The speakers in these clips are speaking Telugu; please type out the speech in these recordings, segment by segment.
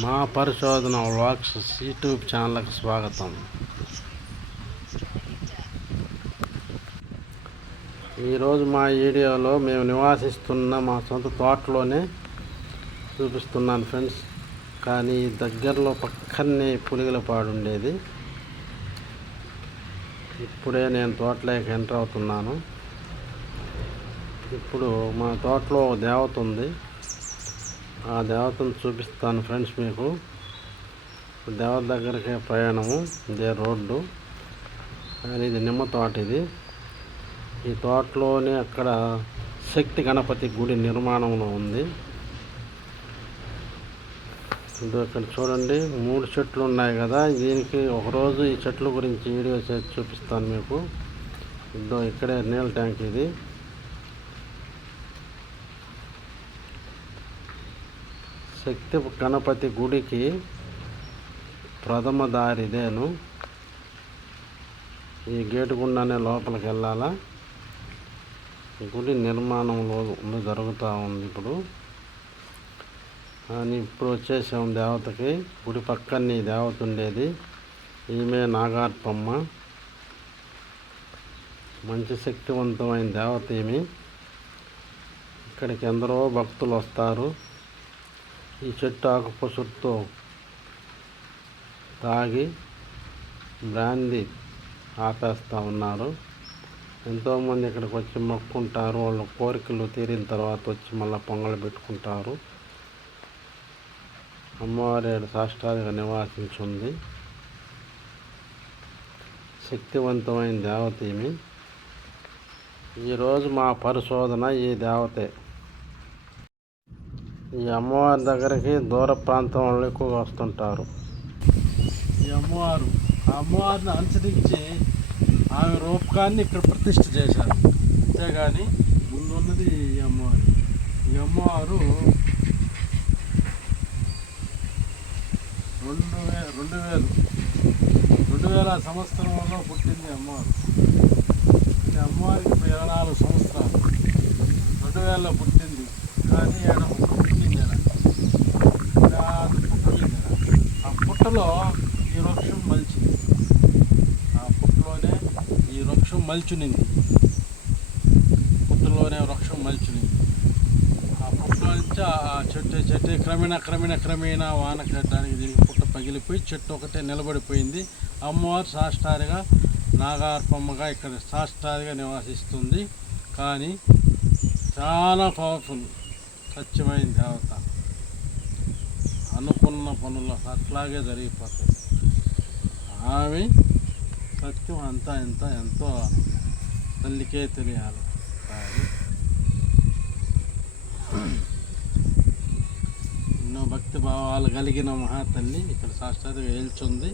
మా పరిశోధన వ్లాగ్స్ యూట్యూబ్ ఛానల్కి స్వాగతం. ఈరోజు మా వీడియోలో మేము నివాసిస్తున్న మా సొంత తోటలోనే చూపిస్తున్నాను ఫ్రెండ్స్. కానీ దగ్గరలో పక్కనే పులిగలపాడు ఉండేది. ఇప్పుడే నేను తోటలోకి ఎంటర్ అవుతున్నాను. ఇప్పుడు మా తోటలో దేవత ఉంది. ఆ దేవతను చూపిస్తాను ఫ్రెండ్స్ మీకు. దేవత దగ్గరికే ప్రయాణము. ఇదే రోడ్డు, కానీ ఇది నిమ్మ తోట. ఇది ఈ తోటలోనే అక్కడ శక్తి గణపతి గుడి నిర్మాణంలో ఉంది. ఇది ఇక్కడ చూడండి, 3 చెట్లు ఉన్నాయి కదా. దీనికి ఒకరోజు ఈ చెట్ల గురించి వీడియో చేసి చూపిస్తాను మీకు. ఇక్కడే నీళ్ళ ట్యాంక్. ఇది శక్తి గణపతి గుడికి ప్రథమ దారి ఇదేను. ఈ గేటు గుండానే లోపలికి వెళ్ళాలా. గుడి నిర్మాణంలో జరుగుతూ ఉంది ఇప్పుడు. కానీ ఇప్పుడు వచ్చేసాం దేవతకి. గుడి పక్కనే దేవత ఉండేది. ఈమె నాగార్పమ్మ. మంచి శక్తివంతమైన దేవత ఈమె. ఇక్కడికి ఎందరో భక్తులు వస్తారు. ఈ చెట్టు ఆకుపసురుతో తాగి బ్రాందీ ఆపేస్తూ ఉన్నారు. ఎంతోమంది ఇక్కడికి వచ్చి మొక్కుంటారు. వాళ్ళ కోరికలు తీరిన తర్వాత వచ్చి మళ్ళీ పొంగలు పెట్టుకుంటారు. అమ్మవారి సాష్టాలుగా నివాసించింది. శక్తివంతమైన దేవత ఈమె. ఈరోజు మా పరిశోధన ఈ దేవతే. ఈ అమ్మవారి దగ్గరికి దూర ప్రాంతం వాళ్ళు ఎక్కువగా వస్తుంటారు. ఈ అమ్మవారిని అనుసరించి ఆమె రూపకాన్ని ఇక్కడ ప్రతిష్ఠ చేశారు. అంతేగాని ముందున్నది ఈ అమ్మవారు. ఈ అమ్మవారు 2000 సంవత్సరంలో పుట్టింది అమ్మవారు. ఈ అమ్మవారికి ఇప్పుడు 24 సంవత్సరాలు. 2000లో పుట్టింది. కానీ ఆ పుట్టలో ఈ వృక్షం మలిచింది. ఆ పుట్టలోనే ఈ వృక్షం మలిచునింది. పుట్టలోనే వృక్షం మలిచునింది. ఆ పుట్టలో నుంచి ఆ చెట్టు క్రమేణా వాన కట్టడానికి దీనికి పుట్ట పగిలిపోయి చెట్టు ఒకటే నిలబడిపోయింది. అమ్మవారు సాష్టారిగా నాగార్పమ్మగా ఇక్కడ సాష్టారిగా నివాసిస్తుంది. కానీ చాలా పవర్ఫుల్, సత్యమైన దేవత. అనుకున్న పనులు అట్లాగే జరిగిపోతాయి. ఆమె సత్యం అంతా ఎంతో తల్లికే తెలియాలి. కానీ ఎన్నో భక్తి భావాలు కలిగిన మహాతల్లి ఇక్కడ సాక్షాత్తుగా ఏల్చుంది.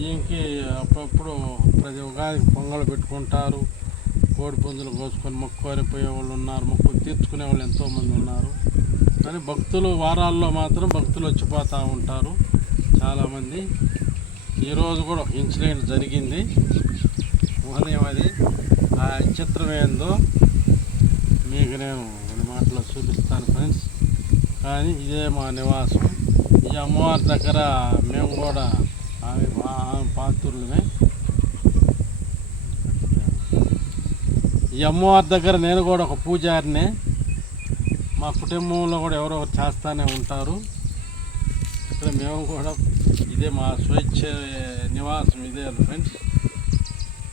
ఈయనకి అప్పుడప్పుడు ప్రతి ఉగాదికి పొంగలు పెట్టుకుంటారు. కోడి పుంజులు కోసుకొని మొక్కుకోరిపోయే వాళ్ళు ఉన్నారు. మొక్కులు తీర్చుకునే వాళ్ళు ఎంతోమంది ఉన్నారు. కానీ భక్తులు వారాల్లో మాత్రం భక్తులు వచ్చిపోతూ ఉంటారు చాలామంది. ఈరోజు కూడా ఒక ఇన్సిడెంట్ జరిగింది. ఉదయం అది ఆ చిత్రం ఏందో మీకు నేను కొన్ని మాటలో చూపిస్తాను ఫ్రెండ్స్. కానీ ఇదే మా నివాసం. ఈ అమ్మవారి దగ్గర మేము కూడా ఆమె పాత్రులమే. ఈ అమ్మవారి దగ్గర నేను కూడా ఒక పూజారినే. మా కుటుంబంలో కూడా ఎవరో చేస్తూనే ఉంటారు. ఇక్కడ మేము కూడా ఇదే మా స్వేచ్ఛ నివాసం ఇదే ఫ్రెండ్స్.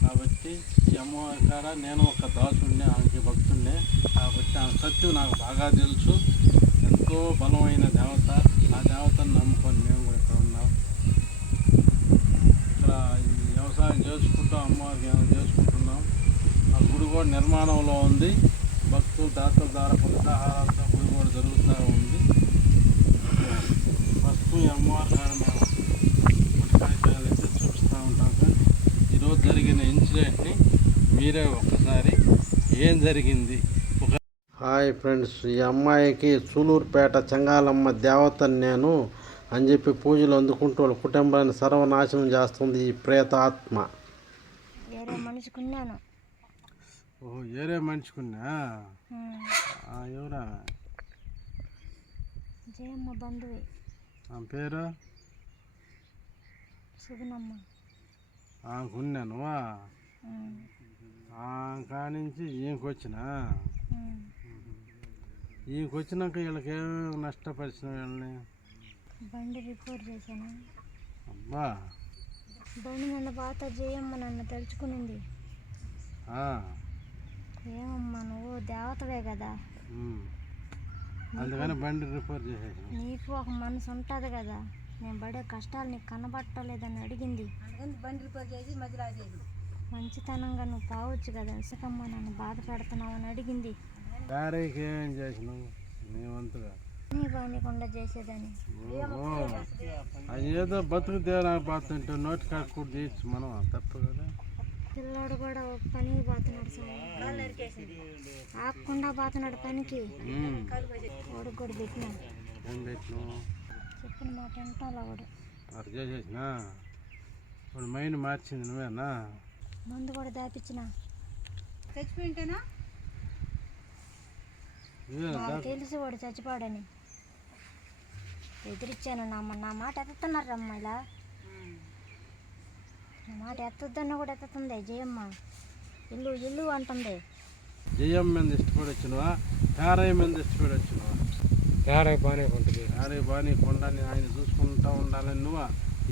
కాబట్టి ఈ అమ్మవారి కాడ నేను ఒక దాసుడిని, ఆమెకి భక్తుడినే. కాబట్టి ఆ సత్యం నాకు బాగా తెలుసు. ఎంతో బలమైన దేవత. ఆ దేవతను నమ్ముకొని మేము కూడా ఇక్కడ ఉన్నాం. ఇక్కడ వ్యవసాయం చేసుకుంటూ అమ్మవారికి చేసుకుంటున్నాం. ఆ గుడి కూడా నిర్మాణంలో ఉంది. భక్తులు దాతల ద్వారా పుష్టాహారాలతో గుడి కూడా జరుగుతూ ఉంది. ఫస్ట్ ఈ అమ్మవారి కాడ మేము పుష్పాలు అయితే చూపిస్తూ ఉంటాం సార్. ఈరోజు జరిగిన ఇన్సిడెంట్ని మీరే ఒక్కసారి ఏం జరిగింది. హాయ్ ఫ్రెండ్స్, ఈ అమ్మాయికి సూలూరుపేట చెంగాలమ్మ దేవతని నేను అని చెప్పి పూజలు అందుకుంటూ వాళ్ళ కుటుంబాన్ని సర్వనాశనం చేస్తుంది ఈ ప్రేతాత్మ. ఏరే మనిషికున్నా ఎవరా? జయమ్మ బంధువే. ఆమె పేరు సుగుణమ్మ. ఆమెకున్నా నువ్వా కానించి ఈయనకొచ్చినా ఈయనకొచ్చినాక వీళ్ళకి ఏం నష్టపరిచిన వీళ్ళని బండి రిపేర్ చేశాను. అబ్బా బండి నన్ను పాత జయమ్మ నన్ను తలుచుకునింది. ఏమమ్మా నువ్వు దేవతవే కదా, అందుకని బండి రిపేర్ చేసేసి నీకు ఒక మనసు ఉంటుంది కదా, నేను పడే కష్టాలు నీకు కనబట్టలేదని అడిగింది. బండి రిపేర్ చేసి మంచితనంగా నువ్వు పోవచ్చు కదా, ఇసుకమ్మ నన్ను బాధ పెడుతున్నావు అని అడిగింది. వేరేకి ఏం చేసినావు మేమంతగా నీ బానికుండా చేసేదని. అది ఏదో బతుకు దేవడానికి పోతుంటే నోటి కాకుండా తీయచ్చు మనం, తప్పు కదా. పిల్లోడు కూడా పనికి పోతున్నాడు సార్, ఆకుండా పోతున్నాడు పనికి. వాడు కూడా పెట్టినా ఏం పెట్టినావు చెప్పిన మాట వింటాను. వాడు అటు చేసేసినా ఇప్పుడు మైండ్ మార్చింది నువ్వేనా? మందు కూడా దాపించిన చచ్చిపోయింటేనా తెలిసి వాడు చచ్చిపోడని ఎదిరిచ్చాను. నా మాట ఎత్తుతున్నారు రమ్మ, ఇలా నా మాట ఎత్తొద్దన్న కూడా ఎత్తుతుంది జయమ్మ. ఇల్లు ఇల్లు అంటుంది. జయమ్మ మీద ఇష్టపడి వచ్చినవా పేరయ్య మీద ఇష్టపడి వచ్చినవా? పేరయ్య బాగానే ఉంటుంది. పేరయ్య బాగానే కొండని ఆయన చూసుకుంటూ ఉండాలని నువ్వా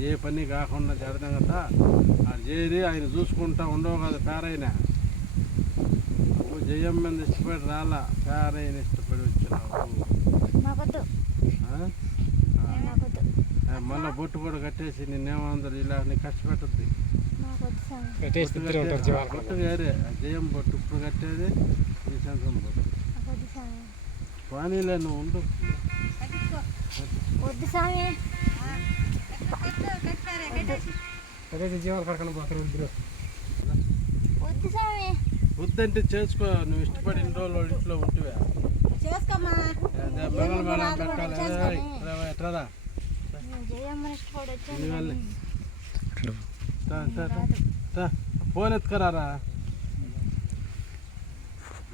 ఏ పని కాకుండా చేద్దాం కదా, అది చేరి ఆయన చూసుకుంటూ ఉండవు కదా పేరయ్యనే. నువ్వు జయమ్మ మీద ఇష్టపడి రాలా, పేరయ్యని ఇష్టపడి వచ్చినావు. నాకొద్దు మళ్ళీ బొట్టు కూడా కట్టేసి నిన్నేమందరు ఇలా నీ కష్టపెట్టద్ది. బొట్టు వేరే జయం బొట్టు ఇప్పుడు కట్టేది ఈ సంసం బొట్టు. పానీలే నువ్వు ఉండు. వద్దు స్వామి, వద్దు స్వామి. వద్దంటే చేసుకో, నువ్వు ఇష్టపడి ఇన్ని రోజులు ఇంట్లో ఉంటువే. పెట్టాలి ఎట్రా ఫోన్ ఎత్తుకరారా,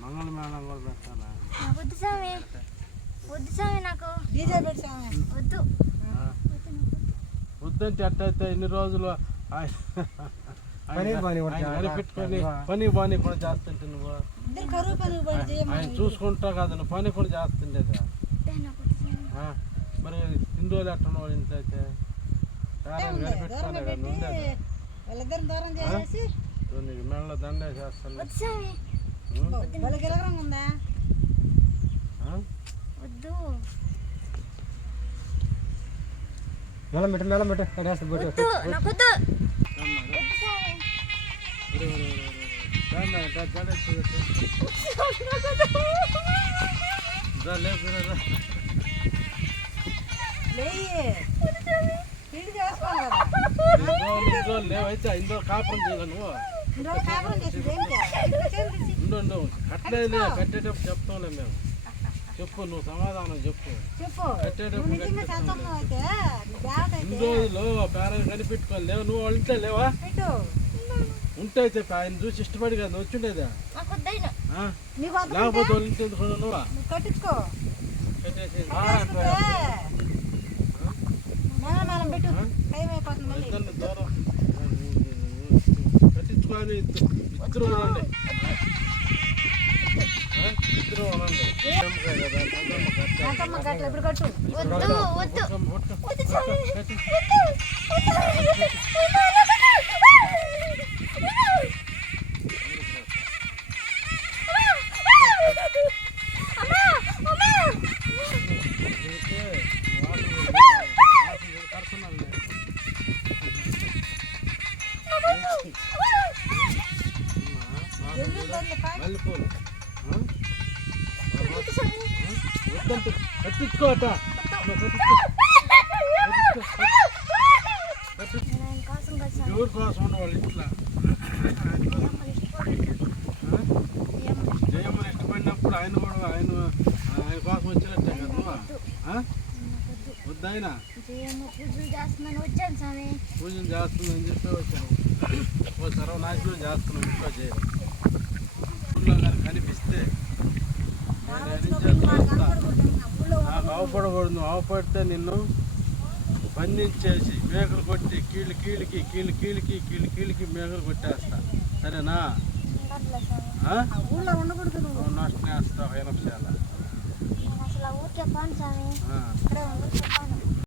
మంగళ మేళం కూడా పెట్టాలా? వద్దు స్వామి, వద్దు స్వామి, నాకు వద్దు. వద్దంటే అట్టయితే ఇన్ని రోజులు పెట్టుకొని పని బాని కూడా చేస్తుంటే నువ్వు ఆయన చూసుకుంటా కదా, నువ్వు పని కూడా చేస్తుండేది. మరి ఇన్ని రోజులు ఎట్టున్నావు ఇంట్లో అయితే నీకు మెళ్ళ దండే చేస్తాను. లేవైతే ఇందులో కాపురం చేయాలి నువ్వు. కట్టలేదు, కట్టేటప్పుడు చెప్తాంలే మేము. చెప్పు, నువ్వు సమాధానం చెప్పు. కట్టేటప్పుడు ఇన్ని రోజులు పేరెంట్ కనిపెట్టుకోవాలి లేవు, నువ్వు వాళ్ళ ఇంట్లో లేవా? ఉంటే చెప్పి ఆయన చూసి ఇష్టపడి కదా వచ్చిండేదా, లేకపోతే వాళ్ళ ఇంటి ఎందుకు నువ్వా కట్టేసి దూరం కట్టించుకొని ఇద్దరు ఉండండి, ఇద్దరు ఉండండి. కట్టించుకోట ఎవరి కోసం వాళ్ళు ఇంట్లో జయమ్మని ఇష్టపడినప్పుడు ఆయన కూడా ఆయన కోసం వచ్చినట్టే కదా నువ్వు. వద్దు ఆయన పూజలు చేస్తుందని చెప్పి వచ్చాను. ఓ సర్వనాశనం చేస్తున్నాం ఇంట్లో చేయాలి. ఊళ్ళో కానీ కనిపిస్తే నాకు అవపడకూడదు, నువ్వు అవపడితే నిన్ను బంధించేసి మేకలు కొట్టి కీళ్ళకి మేకలు కొట్టేస్తా. సరేనా? ఉండట్లే స్వామి. ఊళ్ళో ఉండకూడదు. నువ్వు నష్టం వేస్తావు ఇనపశాల. నేను అసలు ఊరికే పోను స్వామి. ఆ. ఇక్కడే ఉండు.